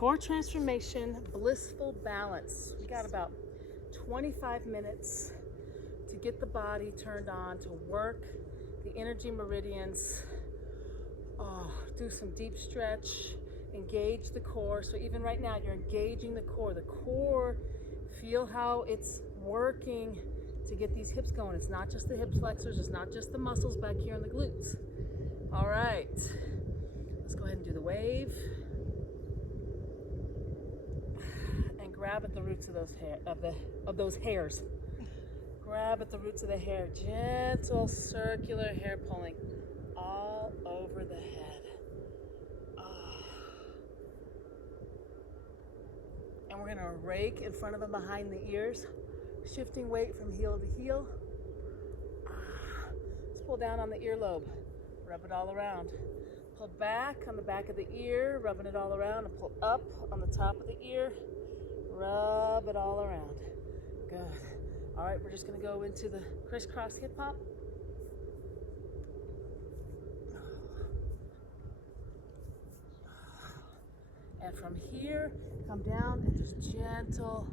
Core transformation, blissful balance. We got about 25 minutes to get the body turned on, to work the energy meridians, do some deep stretch, engage the core. So even right now, you're engaging the core. The core, feel how it's working to get these hips going. It's not just the hip flexors, it's not just the muscles back here in the glutes. All right, let's go ahead and do the wave. And grab at the roots of those hairs. Grab at the roots of the hair. Gentle circular hair pulling all over the head. And we're gonna rake in front of and behind the ears, shifting weight from heel to heel. Let's pull down on the earlobe, rub it all around. Pull back on the back of the ear, rubbing it all around, and pull up on the top of the ear, rub it all around. Good. All right, we're just gonna go into the crisscross hip hop. And from here, come down and just gentle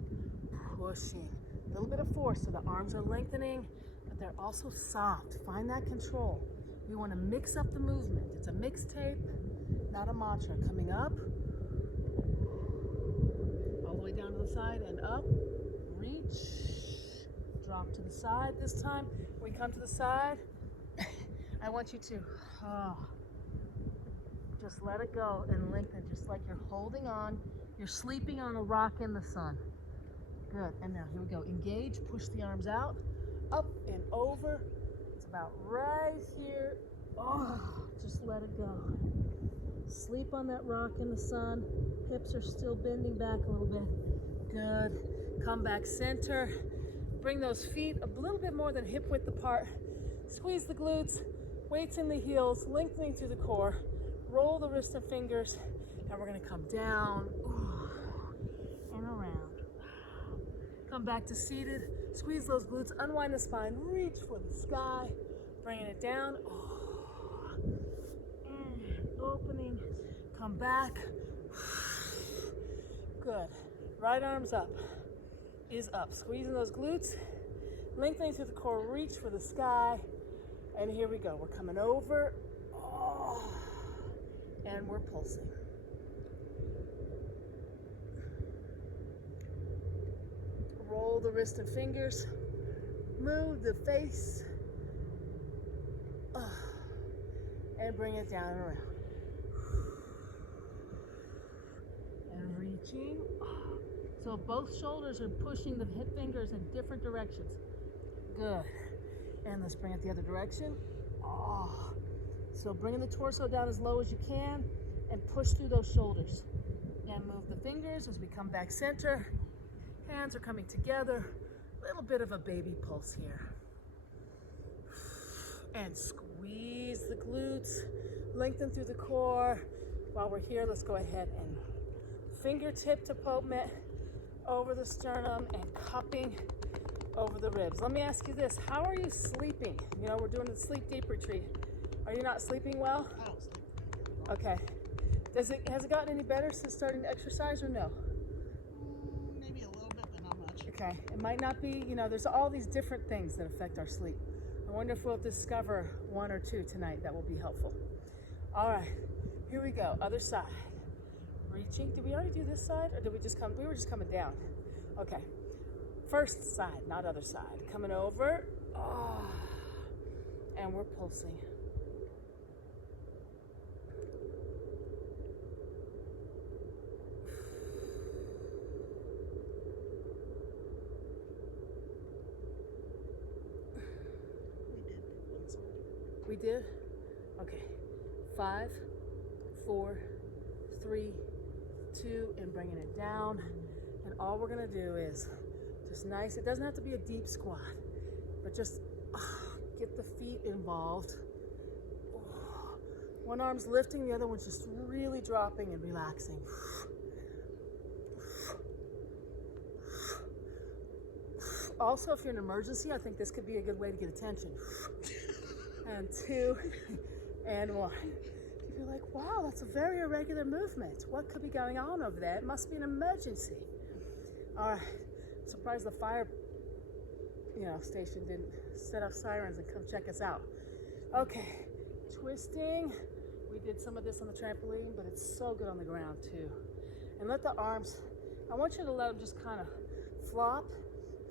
pushing. A little bit of force, so the arms are lengthening, but they're also soft. Find that control. We want to mix up the movement. It's a mixtape, not a mantra. Coming up, all the way down to the side and up, reach, drop to the side this time. When we come to the side, I want you to just let it go and lengthen, just like you're holding on. You're sleeping on a rock in the sun. Good, and now here we go. Engage, push the arms out, up and over. It's about right here. Just let it go. Sleep on that rock in the sun. Hips are still bending back a little bit. Good, come back center. Bring those feet a little bit more than hip width apart. Squeeze the glutes, weights in the heels, lengthening through the core. Roll the wrist and fingers, and we're gonna come down and around. Come back to seated, squeeze those glutes, unwind the spine, reach for the sky, bringing it down, and opening, come back. Good, right arms up is up, squeezing those glutes, lengthening through the core, reach for the sky, and here we go, we're coming over, and we're pulsing. Roll the wrist and fingers, move the face, and bring it down and around. And reaching. So both shoulders are pushing the hip fingers in different directions. Good. And let's bring it the other direction. So bringing the torso down as low as you can and push through those shoulders. And move the fingers as we come back center. Hands are coming together. A little bit of a baby pulse here. And squeeze the glutes. Lengthen through the core. While we're here, let's go ahead and fingertip to movement over the sternum and cupping over the ribs. Let me ask you this. How are you sleeping? You know, we're doing the Sleep Deep retreat. Are you not sleeping well? I don't sleep. Okay. Has it gotten any better since starting to exercise or no? Maybe a little bit, but not much. Okay. It might not be, you know, there's all these different things that affect our sleep. I wonder if we'll discover one or two tonight that will be helpful. All right. Here we go. Other side. Reaching. Did we already do this side or did we just come? We were just coming down. Okay. First side, not other side. Coming over. And we're pulsing. We did? Okay. 5, 4, 3, 2, and bringing it down. And all we're gonna do is just nice, it doesn't have to be a deep squat, but just get the feet involved. One arm's lifting, the other one's just really dropping and relaxing. Also, if you're in an emergency, I think this could be a good way to get attention. And 2, and 1. You're like, wow, that's a very irregular movement. What could be going on over there? It must be an emergency. All right, surprised the fire, station didn't set off sirens and come check us out. Okay, twisting. We did some of this on the trampoline, but it's so good on the ground too. And let the arms, I want you to let them just kind of flop.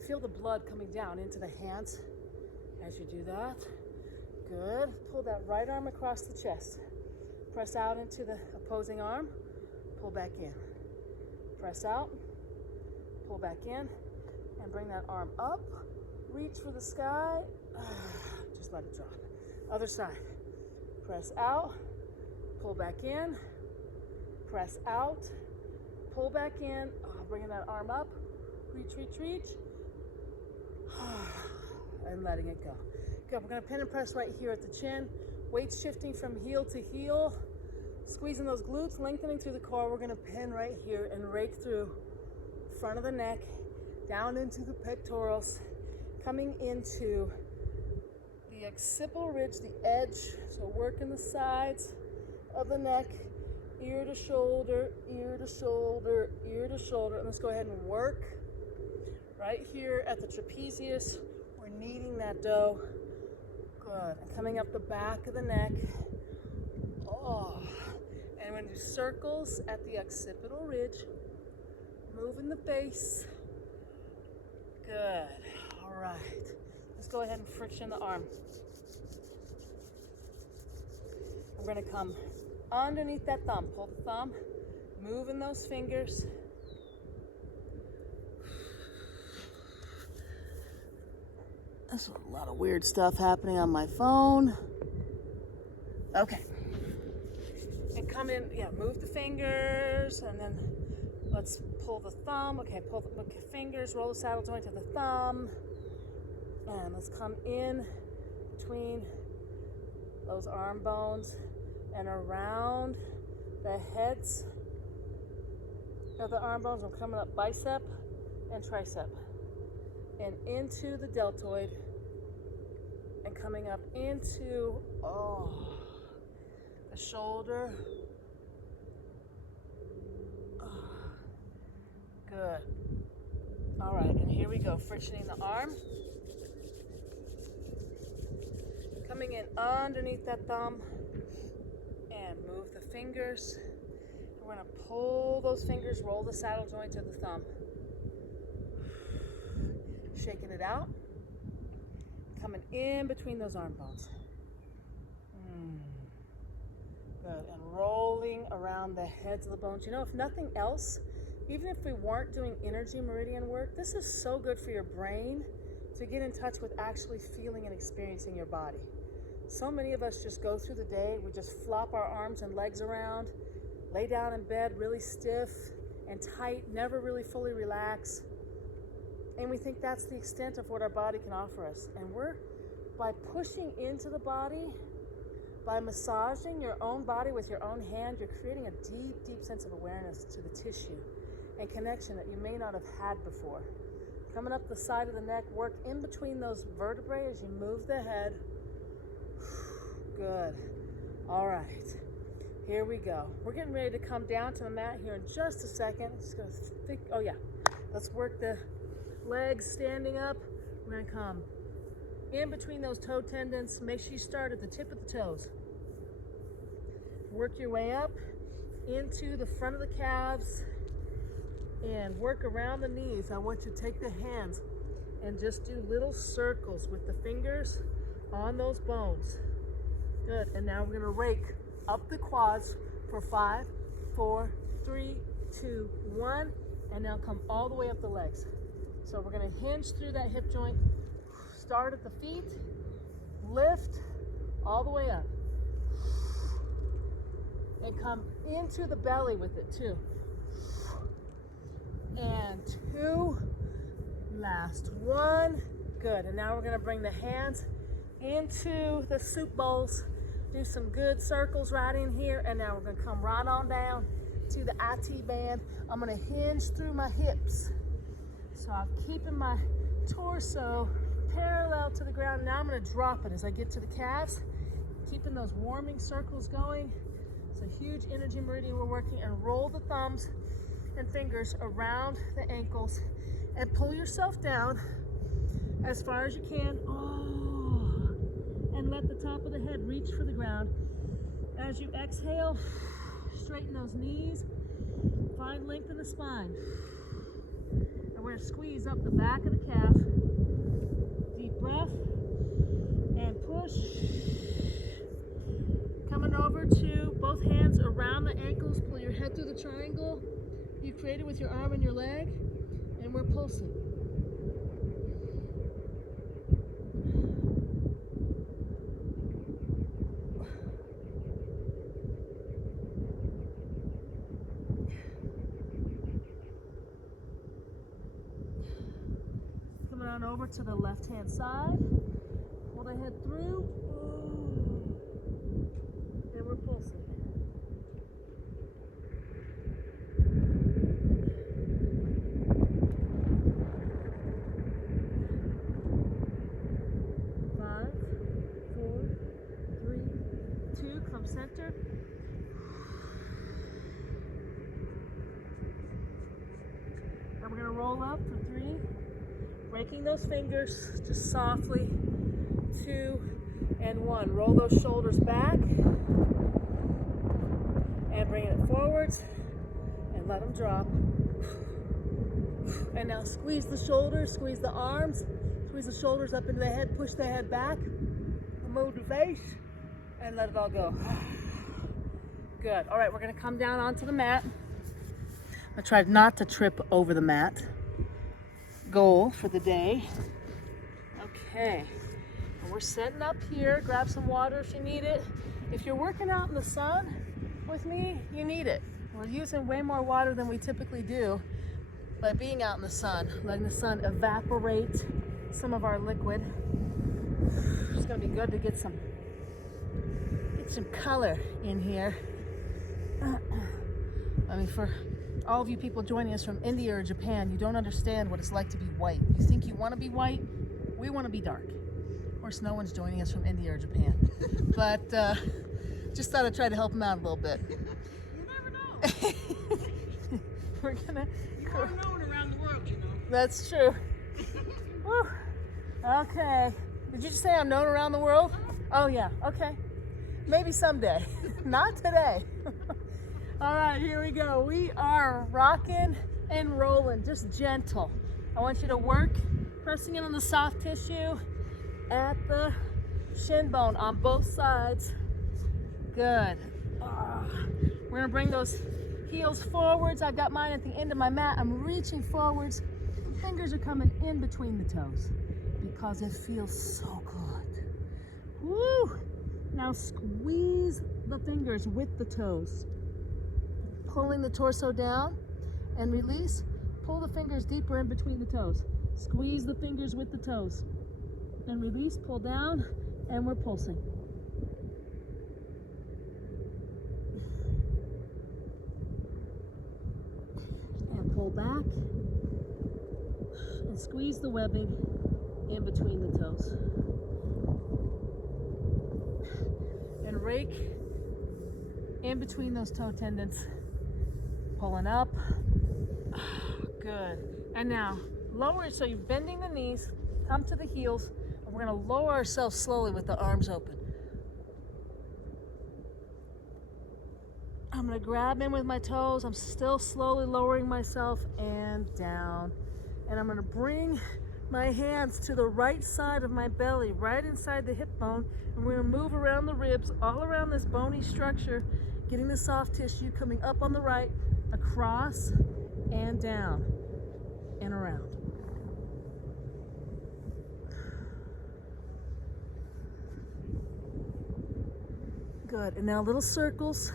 Feel the blood coming down into the hands as you do that. Good. Pull that right arm across the chest. Press out into the opposing arm. Pull back in. Press out. Pull back in. And bring that arm up. Reach for the sky. Just let it drop. Other side. Press out. Pull back in. Press out. Pull back in. Bringing that arm up. Reach, reach, reach. And letting it go. Good, we're gonna pin and press right here at the chin. Weights shifting from heel to heel. Squeezing those glutes, lengthening through the core. We're gonna pin right here and rake through front of the neck, down into the pectorals, coming into the occipital ridge, the edge. So working the sides of the neck, ear to shoulder, ear to shoulder, ear to shoulder. And let's go ahead and work right here at the trapezius. We're kneading that dough. Good. And coming up the back of the neck. Oh. And we're going to do circles at the occipital ridge. Moving the face. Good. All right. Let's go ahead and friction the arm. We're going to come underneath that thumb. Pull the thumb. Moving those fingers. There's a lot of weird stuff happening on my phone. Okay. And come in, move the fingers, and then let's pull the thumb. Okay, pull the fingers, roll the saddle joint to the thumb. And let's come in between those arm bones and around the heads of the arm bones. We're coming up bicep and tricep. And into the deltoid, and coming up into, the shoulder. Good. All right, and here we go, frictioning the arm. Coming in underneath that thumb, and move the fingers. We're gonna pull those fingers, roll the saddle joint to the thumb. Shaking it out, coming in between those arm bones. Good, and rolling around the heads of the bones. If nothing else, even if we weren't doing energy meridian work, this is so good for your brain to get in touch with actually feeling and experiencing your body. So many of us just go through the day, we just flop our arms and legs around, lay down in bed really stiff and tight, never really fully relax. And we think that's the extent of what our body can offer us. And by pushing into the body, by massaging your own body with your own hand, you're creating a deep, deep sense of awareness to the tissue and connection that you may not have had before. Coming up the side of the neck, work in between those vertebrae as you move the head. Good. All right. Here we go. We're getting ready to come down to the mat here in just a second. Just gonna think, let's work the legs standing up. We're going to come in between those toe tendons. Make sure you start at the tip of the toes. Work your way up into the front of the calves and work around the knees. I want you to take the hands and just do little circles with the fingers on those bones. Good. And now we're going to rake up the quads for 5, 4, 3, 2, 1. And now come all the way up the legs. So we're going to hinge through that hip joint, start at the feet, lift all the way up, and come into the belly with it too. And 2, last 1, good. And now we're going to bring the hands into the soup bowls, do some good circles right in here, and now we're going to come right on down to the IT band. I'm going to hinge through my hips. So I'm keeping my torso parallel to the ground. Now I'm going to drop it as I get to the calves, keeping those warming circles going. It's a huge energy meridian we're working, and roll the thumbs and fingers around the ankles and pull yourself down as far as you can. Oh, and let the top of the head reach for the ground. As you exhale, straighten those knees, find length in the spine. And we're going to squeeze up the back of the calf. Deep breath and push. Coming over to both hands around the ankles, pull your head through the triangle you created with your arm and your leg, and we're pulsing. Coming on over to the left hand side, pull the head through, and we're pulsing. Center. And we're going to roll up for 3, breaking those fingers just softly. 2 and 1. Roll those shoulders back and bring it forwards and let them drop. And now squeeze the shoulders, squeeze the arms, squeeze the shoulders up into the head, push the head back, remove the face, and let it all go. Good. All right, we're going to come down onto the mat. I tried not to trip over the mat. Goal for the day. Okay. And we're setting up here. Grab some water if you need it. If you're working out in the sun with me, you need it. We're using way more water than we typically do by being out in the sun, letting the sun evaporate some of our liquid. It's going to be good to get some color in here. I mean, for all of you people joining us from India or Japan, you don't understand what it's like to be white. You think you want to be white? We want to be dark. Of course, no one's joining us from India or Japan. But just thought I'd try to help them out a little bit. You never know. We're gonna. You are known around the world, you know. That's true. Woo. Okay. Did you just say I'm known around the world? Oh yeah. Okay. Maybe someday. Not today. All right, here we go. We are rocking and rolling, just gentle. I want you to work, pressing in on the soft tissue at the shin bone on both sides. Good. We're gonna bring those heels forwards. I've got mine at the end of my mat. I'm reaching forwards. Fingers are coming in between the toes because it feels so good. Woo! Now squeeze the fingers with the toes. Pulling the torso down and release. Pull the fingers deeper in between the toes. Squeeze the fingers with the toes. And release, pull down, and we're pulsing. And pull back. And squeeze the webbing in between the toes. And rake in between those toe tendons. Pulling up. Good. And now lower, so you're bending the knees, come to the heels, and we're going to lower ourselves slowly with the arms open. I'm going to grab in with my toes. I'm still slowly lowering myself and down. And I'm going to bring my hands to the right side of my belly, right inside the hip bone, and we're going to move around the ribs, all around this bony structure, getting the soft tissue coming up on the right, across and down and around. Good. And now little circles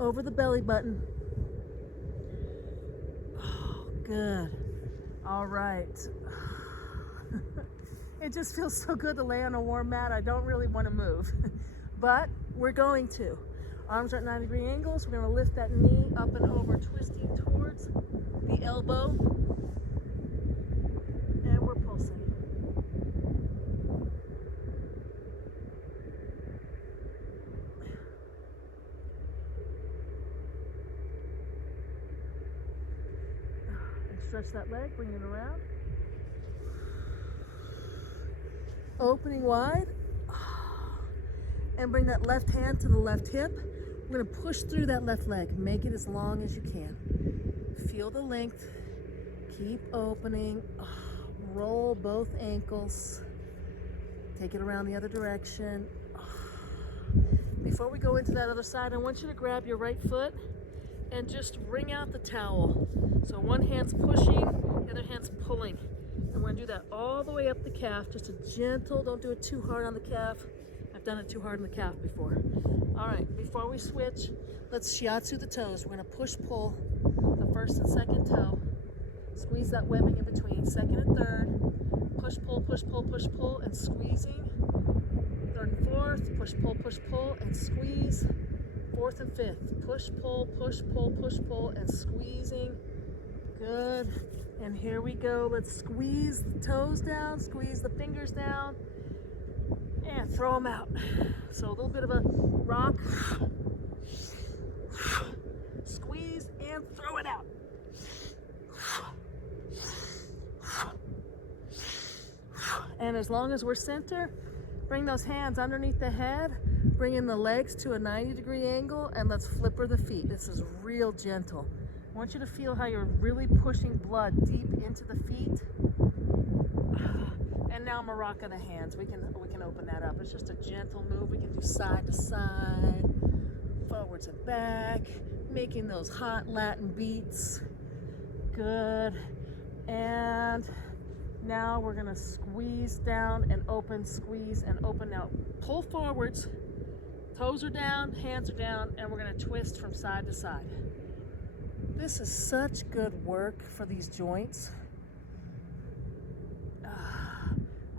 over the belly button. Oh, good. All right. It just feels so good to lay on a warm mat. I don't really want to move, but we're going to. Arms are at 90-degree angles. We're going to lift that knee up and over, twisting towards the elbow. And we're pulsing. Stretch that leg, bring it around. Opening wide. And bring that left hand to the left hip. We're gonna push through that left leg. Make it as long as you can. Feel the length. Keep opening. Roll both ankles. Take it around the other direction. Before we go into that other side, I want you to grab your right foot and just wring out the towel. So one hand's pushing, the other hand's pulling. And we're gonna do that all the way up the calf, just a gentle, don't do it too hard on the calf. I've done it too hard on the calf before. All right, before we switch, let's shiatsu the toes. We're gonna push, pull the first and second toe. Squeeze that webbing in between, second and third. Push, pull, push, pull, push, pull, and squeezing. Third and fourth, push, pull, and squeeze. Fourth and fifth, push, pull, and squeezing. Good. And here we go. Let's squeeze the toes down, squeeze the fingers down, and throw them out. So a little bit of a rock. Squeeze and throw it out. And as long as we're center, bring those hands underneath the head, bring in the legs to a 90-degree angle, and let's flipper the feet. This is real gentle. I want you to feel how you're really pushing blood deep into the feet. And now maraca the hands. We can open that up. It's just a gentle move. We can do side to side, forwards and back, making those hot Latin beats. Good. And now we're gonna squeeze down and open, squeeze and open. Now pull forwards, toes are down, hands are down, and we're gonna twist from side to side. This is such good work for these joints.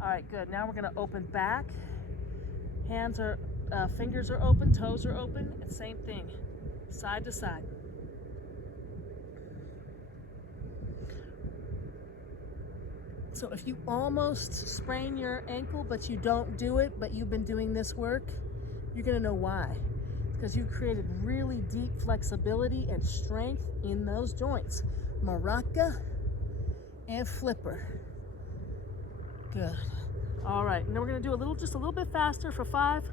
All right, good. Now we're gonna open back. Hands are, fingers are open, toes are open, and same thing, side to side. So if you almost sprain your ankle, but you don't do it, but you've been doing this work, you're gonna know why. Because you've created really deep flexibility and strength in those joints. Maraca and flipper. Good. All right, now we're gonna do just a little bit faster for 5,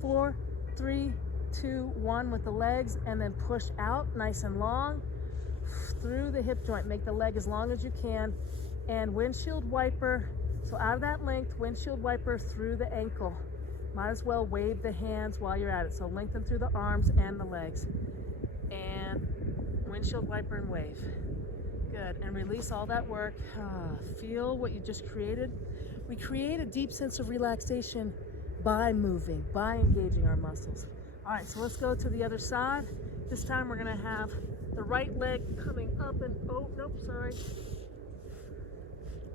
4, 3, 2, 1 with the legs, and then push out nice and long through the hip joint. Make the leg as long as you can. And windshield wiper, so out of that length, windshield wiper through the ankle. Might as well wave the hands while you're at it. So lengthen through the arms and the legs. And windshield wiper and wave. Good, and release all that work. Feel what you just created. We create a deep sense of relaxation by moving, by engaging our muscles. All right, so let's go to the other side. This time we're gonna have the right leg coming up and, oh, nope, sorry.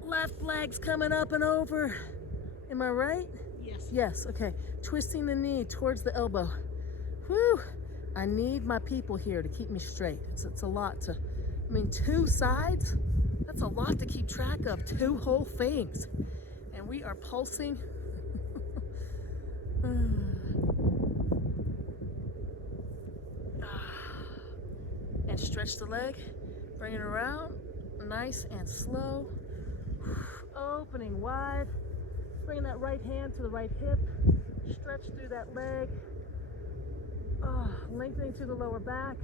Left leg's coming up and over. Am I right? Yes. Yes, okay. Twisting the knee towards the elbow. Whew. I need my people here to keep me straight. It's a lot to, I mean, 2 sides, that's a lot to keep track of, 2 whole things. And we are pulsing. And stretch the leg, bring it around, nice and slow. Opening wide, bringing that right hand to the right hip, stretch through that leg, lengthening through the lower back.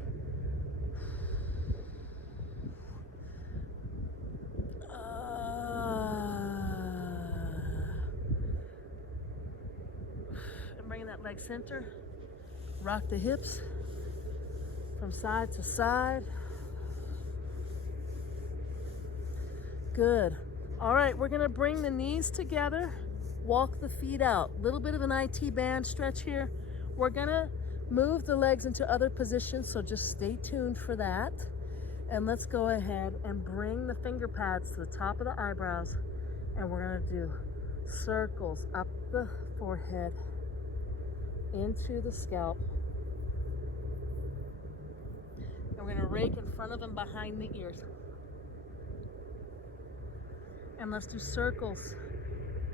And bringing that leg center, rock the hips from side to side. Good. All right, we're gonna bring the knees together, walk the feet out. Little bit of an IT band stretch here. We're gonna move the legs into other positions, so just stay tuned for that. And let's go ahead and bring the finger pads to the top of the eyebrows. And we're gonna do circles up the forehead, into the scalp. And we're gonna rake in front of and behind the ears. And let's do circles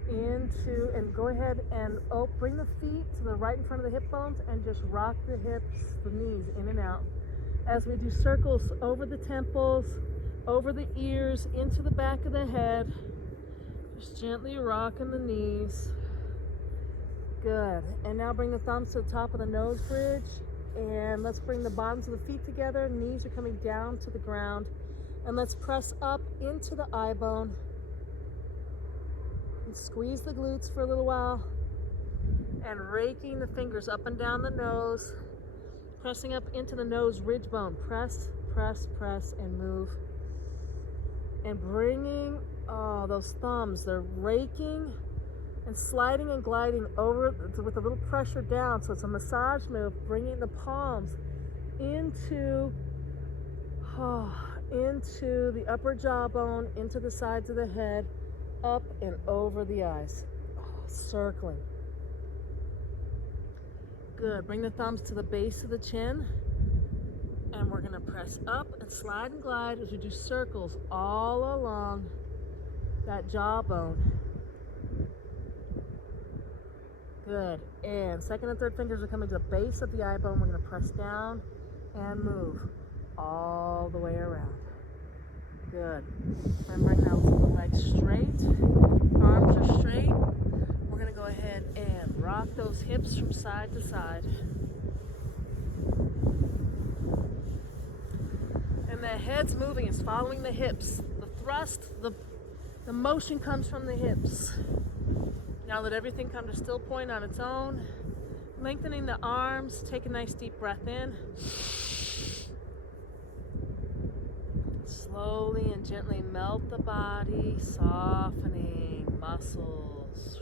into, and go ahead and bring the feet to the right in front of the hip bones and just rock the hips, the knees in and out. As we do circles over the temples, over the ears, into the back of the head. Just gently rocking the knees. Good. And now bring the thumbs to the top of the nose bridge. And let's bring the bottoms of the feet together. Knees are coming down to the ground. And let's press up into the eye bone. And squeeze the glutes for a little while. And raking the fingers up and down the nose. Pressing up into the nose ridge bone. Press, press, press, and move. And bringing those thumbs, they're raking and sliding and gliding over with a little pressure down. So it's a massage move, bringing the palms into the upper jawbone, into the sides of the head, up and over the eyes. Circling. Good. Bring the thumbs to the base of the chin. And we're going to press up and slide and glide as we do circles all along that jawbone. Good. And second and third fingers are coming to the base of the eye bone. We're going to press down and move all the way around. Good. And bring now the legs straight. Arms are straight. We're going to go ahead and rock those hips from side to side. And the head's moving, it's following the hips. The thrust, the motion comes from the hips. Now let everything come to still point on its own. Lengthening the arms, take a nice deep breath in. Slowly and gently melt the body, softening muscles.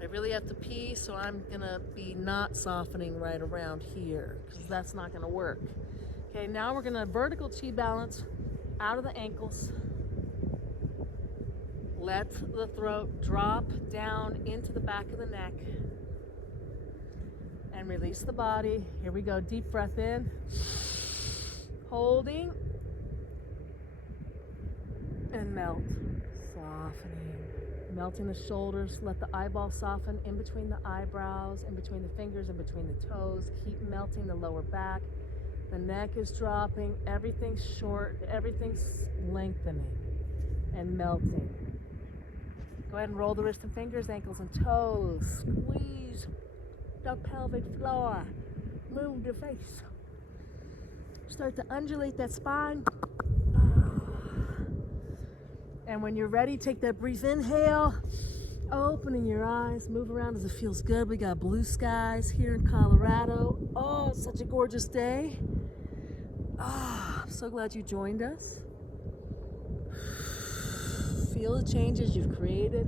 I really have to pee, so I'm gonna be not softening right around here, because that's not gonna work. Okay, now we're gonna vertical chi balance out of the ankles. Let the throat drop down into the back of the neck. And release the body. Here we go, deep breath in. Holding. And melt. Softening. Melting the shoulders. Let the eyeball soften in between the eyebrows, in between the fingers, in between the toes. Keep melting the lower back. The neck is dropping. Everything's short. Everything's lengthening and melting. Go ahead and roll the wrists and fingers, ankles and toes. Squeeze the pelvic floor. Move the face. Start to undulate that spine. And when you're ready, take that brief inhale. Opening your eyes. Move around as it feels good. We got blue skies here in Colorado. Oh, it's such a gorgeous day. I'm so glad you joined us. Feel the changes you've created.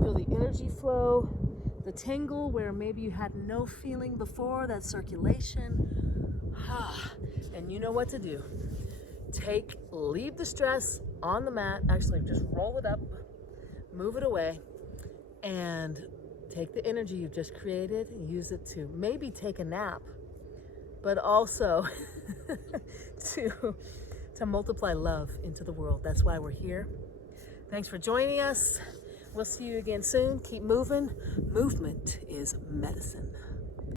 Feel the energy flow, the tingle where maybe you had no feeling before, that circulation. And you know what to do. Leave the stress on the mat. Actually, just roll it up, move it away, and take the energy you've just created and use it to maybe take a nap, but also to multiply love into the world. That's why we're here. Thanks for joining us. We'll see you again soon. Keep moving. Movement is medicine.